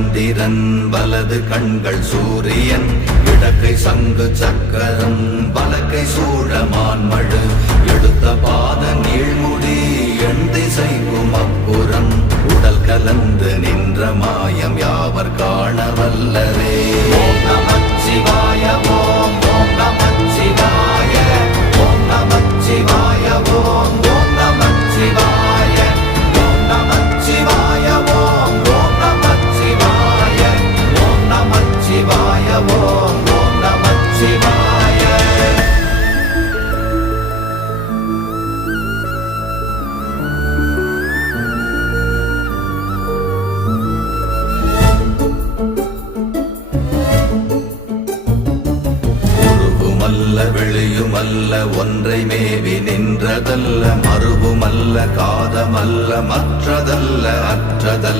சந்திரன் வலது கண்கள் சூரியன் இடக்கை சங்கு சக்கரம் வலக்கை சூழமான்மழு எடுத்த பாத நீழ்முடி எண் திசைக்கும் அப்புறம் உடல் கலந்து நின்ற மாயம் யாவர் காண வல்லரே. ஓம் நமச்சிவாய ஓம் ஓம் நமச்சிவாய ஓம் நமச்சிவாய ஓம் ஓம் நமச்சிவாய ஓம் நமச்சிவாய ஓம் ஓம் நமச்சிவாய ஓம் நமச்சிவாய ஓம் ஓம் நமச்சிவாய. வெளியுமல்ல ஒன்றை மேவி நின்றதல்ல மறுவுமல்ல காதமல்ல மற்றதல்ல அற்றதல்ல